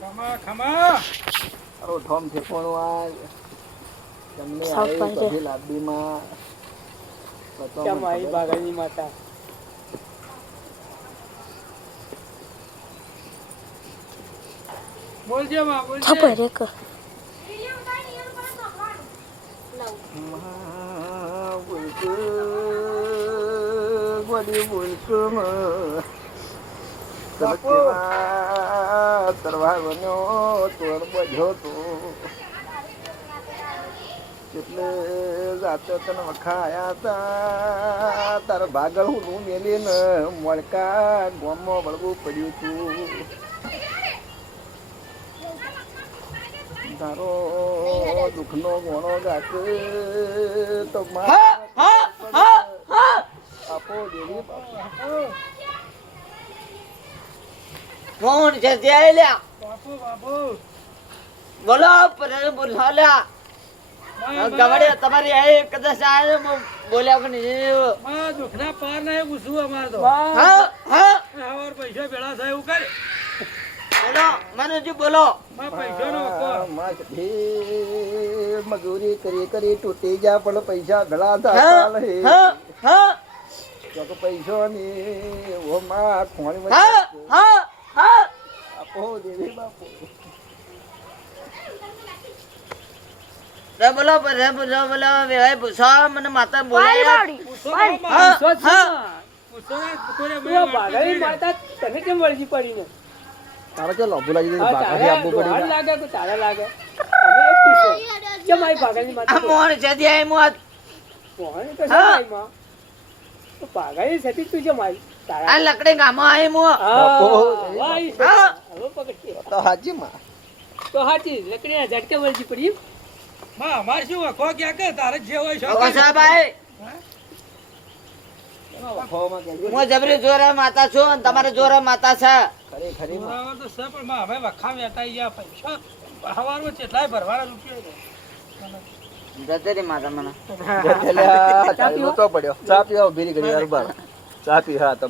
ખમા ખમા અરો ઠોમ ઠેકોણું આ તમને આવી પછી લાબડીમાં ચમાઈ બાગલની માતા બોલજે માં બોલજે છપર એક તરવાર બન્યો તોર બધ્યો તો એટલે જાતે તને વખાયા હતા તારા ભાગળ હું મેલીને મળકા ગોમમાં વળવું પડ્યું હતું તારો દુઃખનો ગોણો ગાતે તો આપો દેવી કોણ છે ત્યાં લ્યા બાપુ બાપુ બોલો પર બોલા લ્યા ગવડે તમારી આ કદાચ આ બોલ્યા કે નહીં માં દુખના પાર નહીં પૂછું અમાર તો હા હા હવાર પૈસા ભેળા થાય એવું કરે બોલો મનુજી બોલો માં પૈસા નો વખો મજૂરી કરી કરી તૂટી ગયા પણ પૈસા ભેળા થતા નહીં હા હા તો પૈસો ની ઓ માં ખોણી હા હા હા આપો દેવી બાપુ રે બોલો વે પૂછો મને માતા બોલાયા પૂછો હા હા પૂછો કોને તું બાગલની માતા તને કેમ વળગી પડીને તારે ચાલો ભૂલાઈ દીધું બાકાથી આપવું પડ્યું લાગે કે તારા લાગે અમે એક પૂછો કેમ આઈ બાગલની માતા મોહન છે ત્યાં મોહન મોહન તો સાઈ માં તો બાગલની સતી તું કેમ આઈ તારા આ લકડે ગામમાં આઈ મો વાઈ હા હવે પકડી તો હાજી માં તો હાજી લકડીના ઝટકે વળગી પડી માં અમાર શું વખો ક્યાં કે તારે જે હોય છે વસાભાઈ હું જબરી જોરા માતા છું અને તમારે જોરા માતા છે ખરી ખરી બરાબર તો છે પણ માં હવે વખા વેટાઈ ગયા પૈસા હવારમાં કેટલાય ભરવાના રૂપિયા જતે રે માતા મને ચા પીવો તો પડ્યો ચા પીવો ભીરી કરી યાર બાર ચા પી હા તો